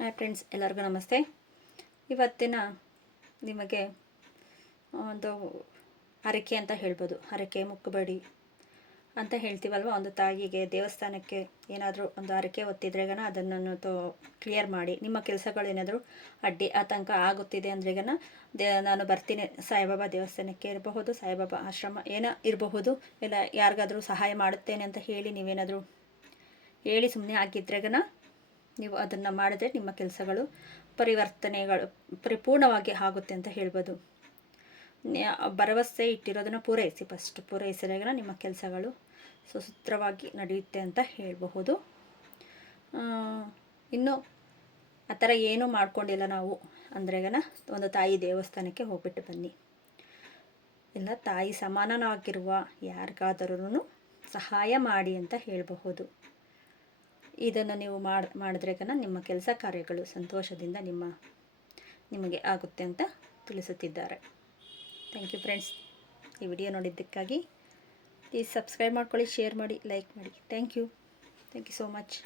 Hi friends, ಎಲ್ಲರಿಗೂ ನಮಸ್ತೆ. ಇವತ್ತಿನ ನಿಮಗೆ ಒಂದು ಹರಕೆ ಅಂತ ಹೇಳ್ಬೋದು. ಹರಕೆ ಮುಕ್ಕುಬಡಿ ಅಂತ ಹೇಳ್ತೀವಲ್ವ. ಒಂದು ತಾಯಿಗೆ ದೇವಸ್ಥಾನಕ್ಕೆ ಏನಾದರೂ ಒಂದು ಹರಕೆ ಹೊತ್ತಿದ್ರೆಗನ ಅದನ್ನು ಕ್ಲಿಯರ್ ಮಾಡಿ, ನಿಮ್ಮ ಕೆಲಸಗಳು ಏನಾದರೂ ಅಡ್ಡಿ ಆತಂಕ ಆಗುತ್ತಿದೆ ಅಂದ್ರೆಗನ ನಾನು ಬರ್ತೀನಿ ಸಾಯಿಬಾಬಾ ದೇವಸ್ಥಾನಕ್ಕೆ ಇರಬಹುದು, ಸಾಯಿಬಾಬಾ ಆಶ್ರಮ ಏನೋ ಇರಬಹುದು, ಇಲ್ಲ ಯಾರಿಗಾದರೂ ಸಹಾಯ ಮಾಡುತ್ತೇನೆ ಅಂತ ಹೇಳಿ ನೀವೇನಾದರೂ ಹೇಳಿ ಸುಮ್ಮನೆ ಆಗಿದ್ರೆಗನ ನೀವು ಅದನ್ನು ಮಾಡಿದ್ರೆ ನಿಮ್ಮ ಕೆಲಸಗಳು ಪರಿಪೂರ್ಣವಾಗಿ ಆಗುತ್ತೆ ಅಂತ ಹೇಳ್ಬೋದು. ಭರವಸೆ ಇಟ್ಟಿರೋದನ್ನು ಪೂರೈಸಿದಾಗ ನಿಮ್ಮ ಕೆಲಸಗಳು ಸುಸೂತ್ರವಾಗಿ ನಡೆಯುತ್ತೆ ಅಂತ ಹೇಳಬಹುದು. ಇನ್ನು ಆ ಥರ ಏನೂ ಮಾಡ್ಕೊಂಡಿಲ್ಲ ನಾವು ಅಂದ್ರೆಗನ ಒಂದು ತಾಯಿ ದೇವಸ್ಥಾನಕ್ಕೆ ಹೋಗ್ಬಿಟ್ಟು ಬನ್ನಿ. ಇಲ್ಲ ತಾಯಿ ಸಮಾನವಾಗಿರುವ ಯಾರಿಗಾದರೂ ಸಹಾಯ ಮಾಡಿ ಅಂತ ಹೇಳಬಹುದು. ಇದನ್ನು ನೀವು ಮಾಡಿದ್ರೆಗನ ನಿಮ್ಮ ಕೆಲಸ ಕಾರ್ಯಗಳು ಸಂತೋಷದಿಂದ ನಿಮಗೆ ಆಗುತ್ತೆ ಅಂತ ತಿಳಿಸುತ್ತಿದ್ದಾರೆ. Thank you friends. ಈ ವಿಡಿಯೋ ನೋಡಿದ್ದಕ್ಕಾಗಿ ಪ್ಲೀಸ್ ಸಬ್ಸ್ಕ್ರೈಬ್ ಮಾಡ್ಕೊಳ್ಳಿ, ಶೇರ್ ಮಾಡಿ, ಲೈಕ್ ಮಾಡಿ. Thank you so much.